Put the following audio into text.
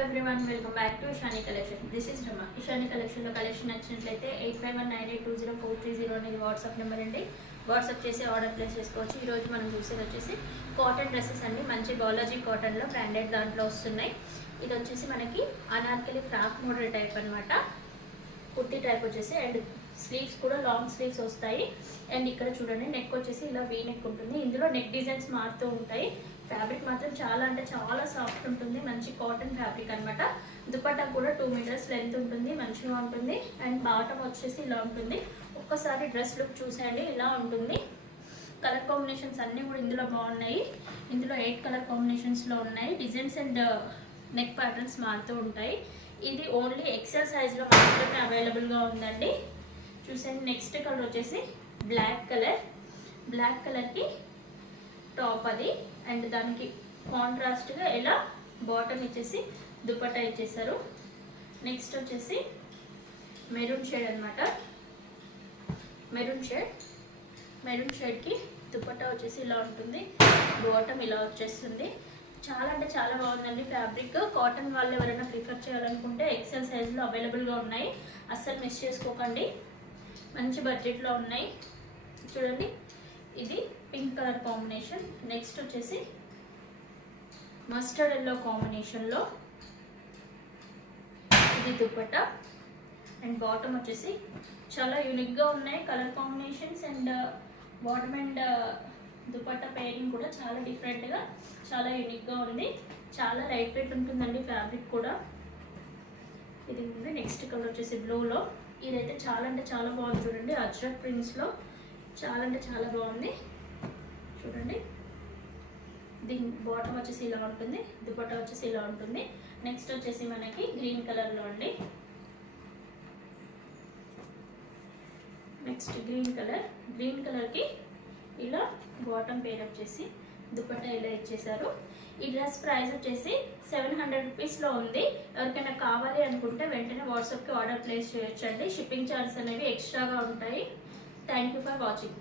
Everyone, welcome back to Ishani Collection. This is Rama. Ishani Collection లో collection నచ్చినట్లయితే 8519820430 అనేది WhatsApp number అండి. WhatsApp చేసి ఆర్డర్ ప్లేస్ చేసుకోవచ్చు. ఈ రోజు మనం చూసేది వచ్చేసి కాటన్ డ్రెస్సెస్ అండి. మంచి బాలాజీ కాటన్ లో బ్రాండెడ్ దాంట్లో వస్తున్నాయి. ఇది వచ్చేసి మనకి అనార్కలి ఫ్రాక్ మోడల్ టైప్ అన్నమాట. కుర్తీ టైప్ వచ్చేసి అండ్ స్లీవ్స్ కూడా లాంగ్ స్లీవ్స్ వస్తాయి. అండ్ ఇక్కడ చూడండి నెక్ వచ్చేసి ఇలా వీ నెక్ ఉంటుంది. ఇందులో నెక్ డిజైన్స్ మారుతూ ఉంటాయి. ఫ్యాబ్రిక్ మాత్రం చాలా అంటే చాలా సాఫ్ట్ ఉంటుంది. మంచి కాటన్ ఫ్యాబ్రిక్ అనమాట. దుపట్టా కూడా 2 మీటర్స్ లెంత్ ఉంటుంది. మంచిగా ఉంటుంది. అండ్ బాటమ్ వచ్చేసి ఇలా ఉంటుంది. ఒక్కసారి డ్రెస్ లుక్ చూసేయండి, ఇలా ఉంటుంది. కలర్ కాంబినేషన్స్ అన్నీ కూడా ఇందులో బాగున్నాయి. ఇందులో 8 కలర్ కాంబినేషన్స్లో ఉన్నాయి. డిజైన్స్ అండ్ నెక్ ప్యాటర్న్స్ మారుతూ ఉంటాయి. ఇది ఓన్లీ ఎక్సెల్ సైజ్లో మాత్రమే అవైలబుల్గా ఉందండి. చూసేయండి. నెక్స్ట్ కలర్ వచ్చేసి బ్లాక్ కలర్. బ్లాక్ కలర్కి టాప్ అది అండ్ దానికి కాంట్రాస్ట్గా ఇలా బాటమ్ ఇచ్చేసి దుపట్టా ఇచ్చేసారు. నెక్స్ట్ వచ్చేసి మెరూన్ షేడ్ అనమాట. మెరూన్ షేడ్కి దుపట్టా వచ్చేసి ఇలా ఉంటుంది. బాటమ్ ఇలా వచ్చేస్తుంది. చాలా అంటే చాలా బాగుందండి ఫ్యాబ్రిక్. కాటన్ వాళ్ళు ఎవరైనా ప్రిఫర్ చేయాలనుకుంటే ఎక్సెల్ సైజ్లో అవైలబుల్గా ఉన్నాయి. అస్సలు మిస్ చేసుకోకండి. మంచి బడ్జెట్లో ఉన్నాయి. చూడండి, ఇది పింక్ కలర్ కాంబినేషన్. నెక్స్ట్ వచ్చేసి మస్టర్డ్ ఎల్లో కాంబినేషన్లో ఇది దుపట్టా అండ్ బాటమ్ వచ్చేసి చాలా యూనిక్గా ఉన్నాయి colour combinations. And bottom and dupatta pairing కూడా చాలా డిఫరెంట్గా చాలా యూనిక్గా ఉంది. చాలా లైట్ వెయిట్ ఉంటుందండి ఫ్యాబ్రిక్ కూడా. ఇది ఉంది. నెక్స్ట్ కలర్ వచ్చేసి బ్లూలో. ఇదైతే చాలా అంటే చాలా బాగుంది. చూడండి, అజ్రక్ ప్రింట్స్లో చాలా అంటే చాలా బాగుంది. చూడండి, దీని బాటమ్ వచ్చేసి ఇలా ఉంటుంది. దుపట్టా వచ్చేసి ఇలా ఉంటుంది. నెక్స్ట్ వచ్చేసి మనకి గ్రీన్ కలర్లో అండి. నెక్స్ట్ గ్రీన్ కలర్కి ఇలా బాటమ్ పేర్ వచ్చేసి దుపట్టా ఇలా ఇచ్చేసారు. ఈ డ్రెస్ ప్రైస్ వచ్చేసి 700 రూపీస్లో ఉంది. ఎవరికైనా కావాలి అనుకుంటే వెంటనే వాట్సాప్కి ఆర్డర్ ప్లేస్ చేయొచ్చండి. షిప్పింగ్ ఛార్జెస్ అనేవి ఎక్స్ట్రాగా ఉంటాయి. Thank you for watching.